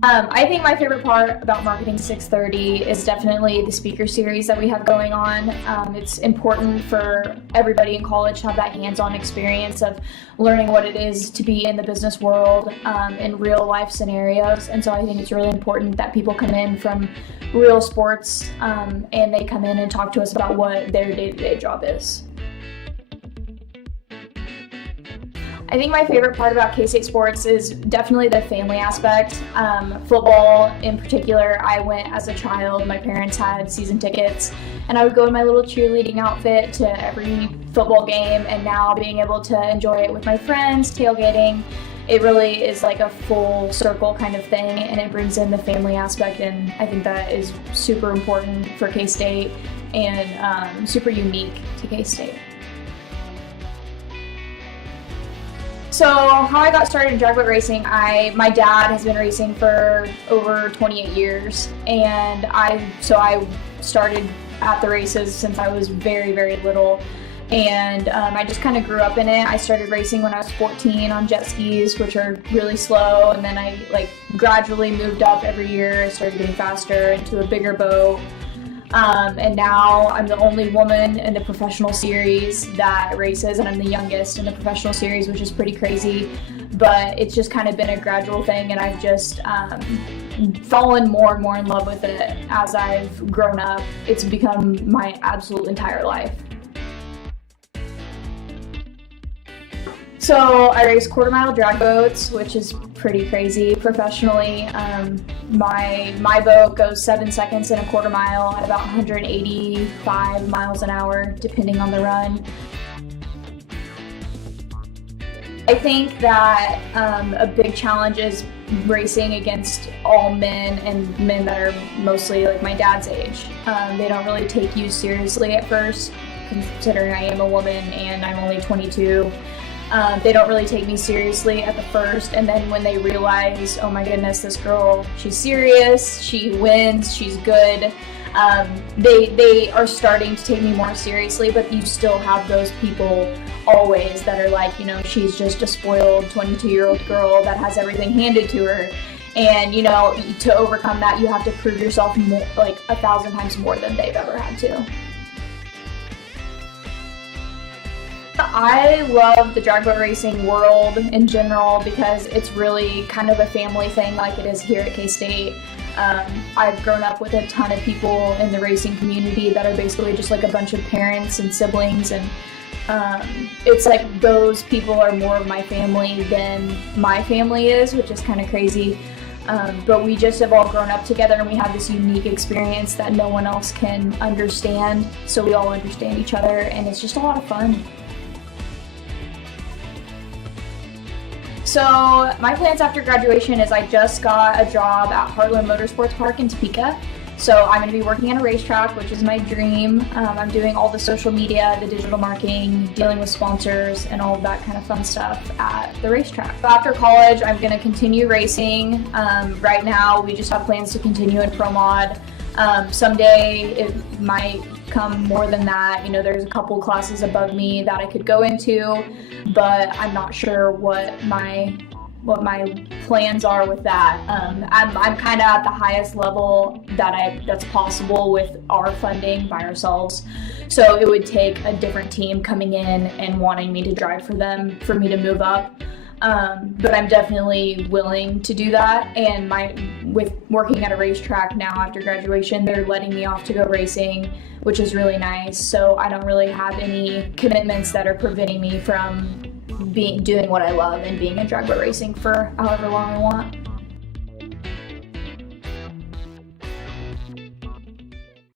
I think my favorite part about Marketing 630 is definitely the speaker series that we have going on. It's important for everybody in college to have that hands-on experience of learning what it is to be in the business world in real life scenarios. And so I think it's really important that people come in from real sports and they come in and talk to us about what their day-to-day job is. I think my favorite part about K-State sports is definitely the family aspect. Football in particular, I went as a child. My parents had season tickets and I would go in my little cheerleading outfit to every football game, and now being able to enjoy it with my friends, tailgating, it really is like a full circle kind of thing, and it brings in the family aspect, and I think that is super important for K-State and super unique to K-State. So how I got started in drag boat racing, my dad has been racing for over 28 years, and I started at the races since I was very, very little, and I just kind of grew up in it. I started racing when I was 14 on jet skis, which are really slow, and then I gradually moved up every year. I started getting faster into a bigger boat. And now I'm the only woman in the professional series that races, and I'm the youngest in the professional series, which is pretty crazy, but it's just kind of been a gradual thing, and I've just fallen more and more in love with it as I've grown up. It's become my absolute entire life. So I race quarter-mile drag boats, which is pretty crazy professionally. My boat goes 7 seconds in a quarter mile at about 185 miles an hour, depending on the run. I think that a big challenge is racing against all men, and men that are mostly like my dad's age. They don't really take you seriously at first, considering I am a woman and I'm only 22. They don't really take me seriously at the first, and then when they realize, oh my goodness, this girl, she's serious, she wins, she's good, they are starting to take me more seriously, but you still have those people always that are like, she's just a spoiled 22-year-old girl that has everything handed to her. And, to overcome that, you have to prove yourself more, like 1,000 times more than they've ever had to. I love the drag boat racing world in general because it's really kind of a family thing like it is here at K-State. I've grown up with a ton of people in the racing community that are basically just like a bunch of parents and siblings, and it's like those people are more of my family than my family is, which is kind of crazy. But we just have all grown up together, and we have this unique experience that no one else can understand, so we all understand each other, and it's just a lot of fun. So my plans after graduation is I just got a job at Heartland Motorsports Park in Topeka. So I'm going to be working at a racetrack, which is my dream. I'm doing all the social media, the digital marketing, dealing with sponsors, and all of that kind of fun stuff at the racetrack. So after college, I'm going to continue racing. Right now, we just have plans to continue in Pro Mod. Someday, it might come more than that. There's a couple classes above me that I could go into, but I'm not sure what my plans are with that. I'm kind of at the highest level that's possible with our funding by ourselves. So it would take a different team coming in and wanting me to drive for them for me to move up. But I'm definitely willing to do that, and with working at a racetrack now after graduation, they're letting me off to go racing, which is really nice. So I don't really have any commitments that are preventing me from doing what I love and being in drag boat racing for however long I want.